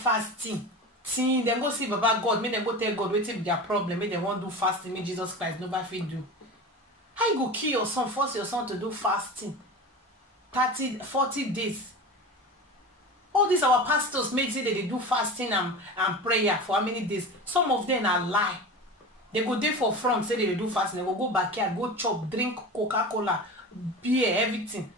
fasting. See, them go see Baba God, make them go tell God wetin be their problem, make them want do fasting, make Jesus Christ nobody fit do. How you go kill your son, force your son to do fasting? 40 days. All these our pastors make say that they do fasting and prayer for how many days? Some of them are lie. They go there for front, say they do fasting. They go backyard, go chop, drink Coca-Cola, beer, everything.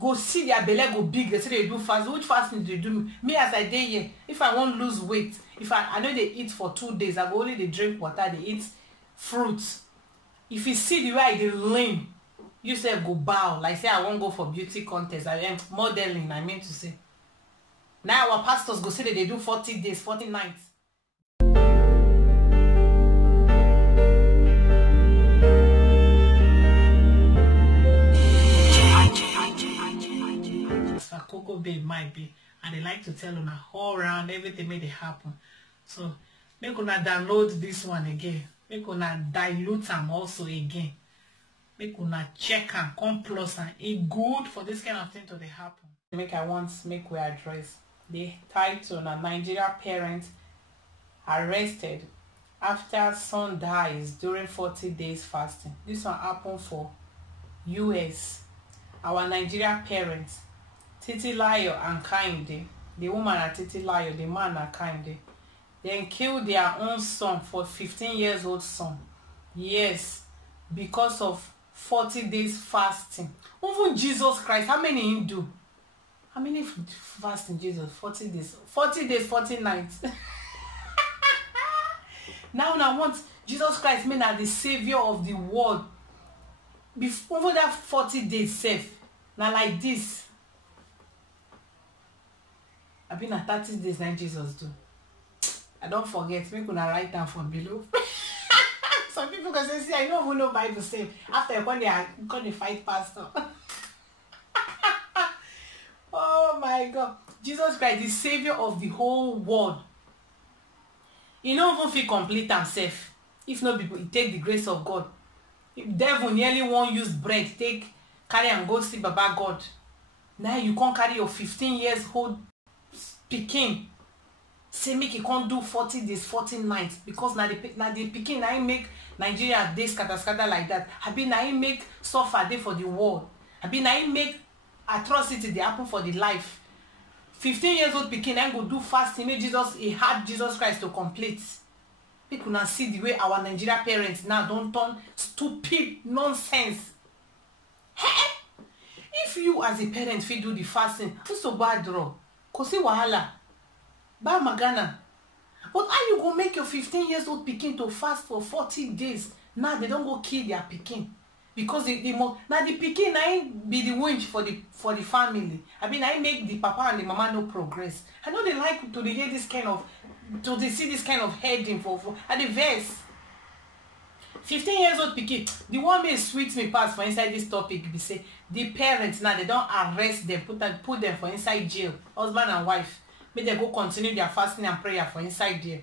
Go see their belly go big. They say they do fast. Which fasting do they do? Me as I dey here, if I want lose weight, if I know they eat for 2 days, I go only they drink water, they eat fruits. If you see the way I dey lean, you say go bow. Like say I won't go for beauty contest. I am modeling, I mean to say. Now our pastors go say that they do 40 days, 40 nights. Coco babe might be, and they like to tell una all around everything may they happen. So make una download this one again, make una dilute them also again, make una check and come plus, and it good for this kind of thing to they happen. Make we address the title na Nigeria parents arrested after son dies during 40 days fasting. This one happened for US. Our Nigeria parents, Titilayo and Kehinde, the woman are Titilayo, the man are Kehinde, then killed their own son, for 15 years old son. Yes, because of 40 days fasting. Even Jesus Christ, how many him do? How many fasting Jesus? 40 days. 40 days, 40 nights. Now I want Jesus Christ mean as the savior of the world. Before that 40 days safe. Now like this. I've been at 30 days now Jesus do. I don't forget. Make una write down from below. Some people can say, see, I don't even know Bible say. After when they fight pastor. Oh my God. Jesus Christ, the savior of the whole world. He don't even feel complete himself. If not people, he take the grace of God. If devil nearly won't use bread, carry and go see Baba God. Now you can't carry your 15 years old pikin. Say make you can't do 40 days, 40 nights. Because now the pikin now make Nigeria day scatter like that. I been now make suffer day for the world. I been now make atrocity they happen for the life. 15 years old pikin then go do fasting. Make Jesus, he had Jesus Christ to complete. People now see the way our Nigeria parents now don't turn stupid nonsense. Hey, if you as a parent feel do the fasting, what's so bad draw? Kosi wahala, ba magana. But how you go make your 15 years old pikin to fast for 40 days? Now they don't go kill their pikin. Because now the pikin ain't be the winch for the family. I mean, I make the papa and the mama no progress. I know they like to hear this kind of, to see this kind of heading for at the verse. 15 years old pikin, the one may sweet me pass for inside this topic be say the parents now they don't arrest them, put them for inside jail, husband and wife. Make them go continue their fasting and prayer for inside there.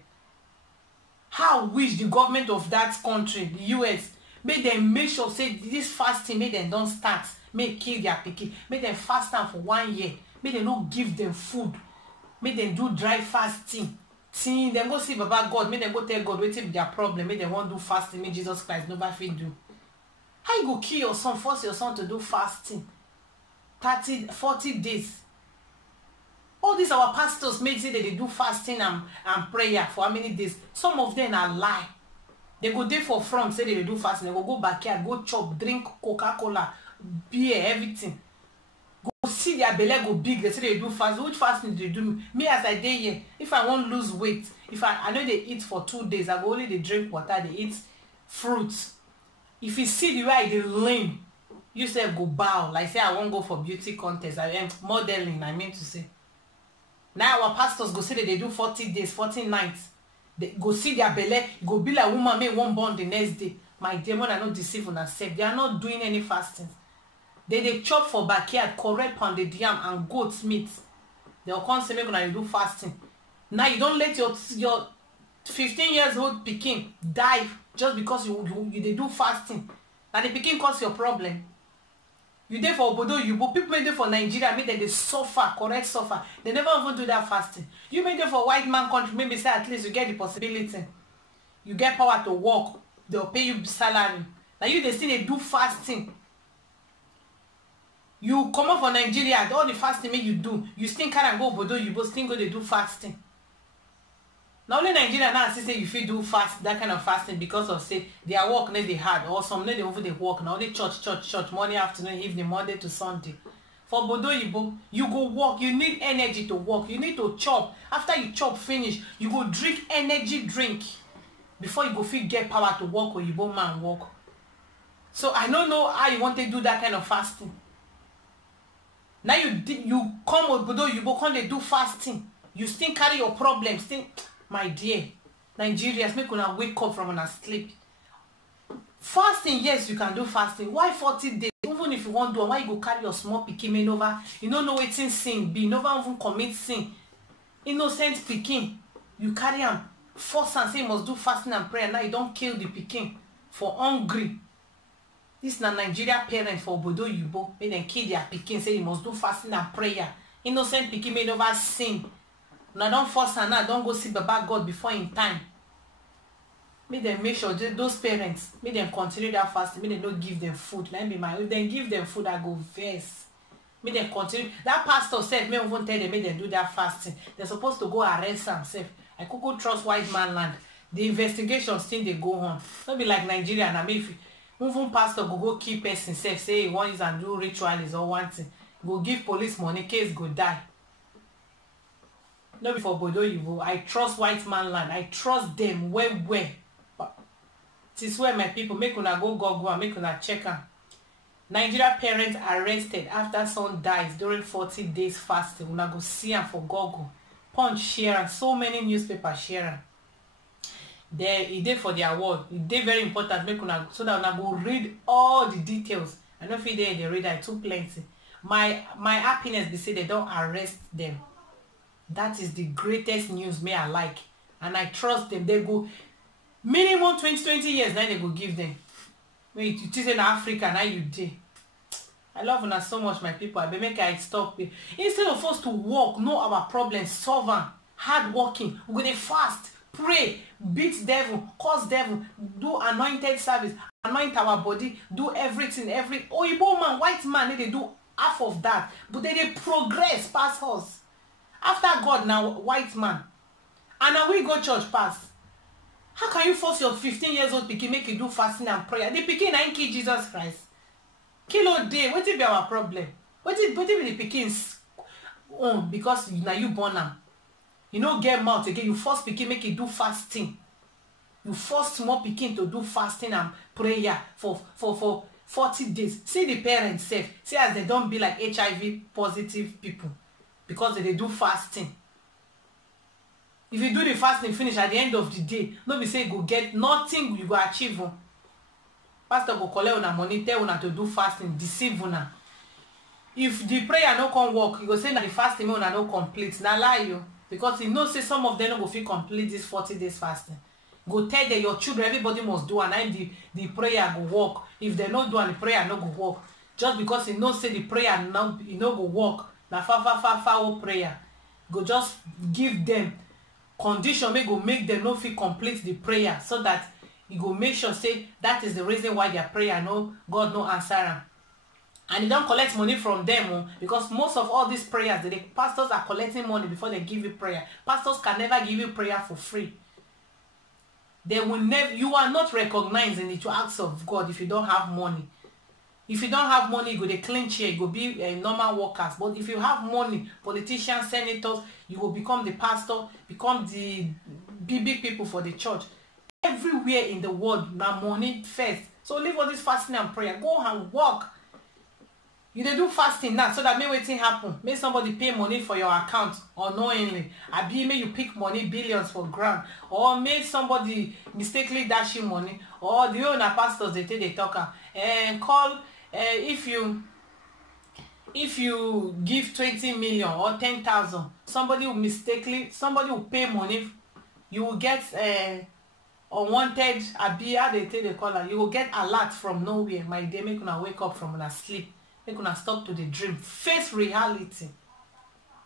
How wish the government of that country, the US, make them make sure say this fasting make them don't start, make kill their pikin, make them fast them for 1 year, make them not give them food, make them do dry fasting. See them go see Baba God, make them go tell God wetin be their problem, make them want do fasting, make Jesus Christ nobody fit do. How you go kill your son, force your son to do fasting 40 days? All these our pastors make say that they do fasting and prayer for how many days? Some of them are lie. They go there for front, say they do fasting. They go backyard, go chop, drink Coca-Cola, beer, everything. Go see their belly go big. They say they do fast. Which fasting do they do? Me as I dey here, if I want lose weight, if I know they eat for 2 days, I go only they drink water, they eat fruits. If you see the way they lean, you say go bow. Like say I won't go for beauty contest. I am modeling, I mean to say. Now our pastors go say that they do 40 days, 40 nights. They go see their belly, go be like woman may one born the next day. My demon are not deceiving themselves. They are not doing any fasting. They chop for backyard, correct pounded yam and goat's meat. They will come say, make you do fasting. Now you don't let your 15 years old pikin die just because you they do fasting. Now the pikin cause your problem. You there for obodo oyibo. People may there for Nigeria, make them they suffer, correct suffer. They never even do that fasting. You may there for white man country, maybe say at least you get the possibility. You get power to work. They'll pay you salary. Now you they still they do fasting. You come up for Nigeria, all the fasting make you do. You still can't go obodo oyibo, still go they do fasting. Now only Nigeria now say you fit do fast, that kind of fasting because of say their work no dey hard, or some no dey over dey work. Now only church, morning, afternoon, evening, Monday to Sunday. For obodo oyibo, you go work, you need energy to work, you need to chop. After you chop finish, you go drink energy drink before you go fit get power to work oyibo man work. So I don't know how you want to do that kind of fasting. Now you come obodo oyibo, come dey do fasting. You still carry your problems, still. My dear, Nigerians, make una wake up from una sleep. Fasting, yes, you can do fasting. Why 40 days? Even if you want to do, why you go carry your small pikin over? You don't know wetin sin be. You never even commit sin. Innocent pikin, you carry am, force am say you must do fasting and prayer. Now you don't kill the pikin for hungry. This na Nigeria parents for obodo oyibo. Make them kill their pikin, say you must do fasting and prayer. Innocent pikin may never sin. Now don't force her now, don't go see Baba God before in time. Make them make sure those parents, make them continue that fasting, make them not give them food. Let me if they give them food, I go vex. Make them continue. That pastor said, may even tell them, make them do that fasting. They're supposed to go arrest themselves. I could go trust white man land. The investigation still they go on. Don't be like Nigeria. And I mean, if even pastor go keep person safe, say he wants and do rituals or one thing, go give police money, case go die. No be for obodo oyibo. I trust white man land. I trust them well. This where my people make una go Google and make una check am. Nigeria parents arrested after son dies during 40 days fasting. Una go see am for Google. Punch share am. So many newspapers share am. There e dey for their word. E dey very important make una so that una go read all the details. I no fit dey read. I too plenty. My happiness be say they don't arrest them. That is the greatest news me I like. And I trust them. They go minimum 20 years now they go give them. Wait, you think in Africa now you dey. I love una so much, my people. I be make I stop. Instead of us to work, know our problems, solve them, hard working, we go dey fast, pray, beat devil, curse devil, do anointed service, anoint our body, do everything, oyibo man, white man, they do half of that, but they progress past us. After God now, white man. And now we go church pass. How can you force your 15 years old pikin make you do fasting and prayer? The pikin ain't kill Jesus Christ. Kilo day, what be our problem? What be the pikin's own? Because now you born am. You no get mouth again. You force pikin make you do fasting. You force small pikin to do fasting and prayer for 40 days. See the parents safe. See as they don't be like HIV positive people. Because they do fasting. If you do the fasting finish at the end of the day, no be say you go get nothing you go achieve. Pastor go collect una money, tell una to do fasting, deceive una. If the prayer no come work, you go say that the fasting una no complete. Na lie you. Because you know say some of them no go fit complete this 40 days fasting. Go tell them your children, everybody must do, and then the prayer go work. If they no do and the prayer no go work, just because you know say the prayer no go work. Na far prayer go just give them condition wey go make them no fit complete the prayer, so that you go make sure say that is the reason why their prayer God no answer am. And you don't collect money from them because most of all these prayers, the pastors are collecting money before they give you prayer. Pastors can never give you prayer for free. They will never. You are not recognized in the acts of God if you don't have money. If you don't have money, you go dey clean chair, you go be normal workers. But if you have money, politicians, senators, you will become the pastor, become the big people for the church. Everywhere in the world, now money first. So leave all this fasting and prayer. Go and work. You dey do fasting now so that may wetin happen. May somebody pay money for your account unknowingly. Abi may you pick money billions for ground. Or may somebody mistakenly dash you money. Or the owner pastors they talk and call. If you give 20 million or 10,000, somebody will pay money. You will get unwanted abia they call her. You will get alert from nowhere. My dear, make una wake up from una sleep. Make una stop to the dream. Face reality.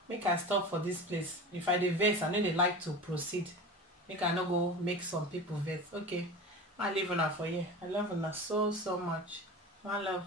Make I stop for this place. If I dey vex, I know they like to proceed. Make I no go make some people vex. Okay. I leave una for here. I love una so much. One love.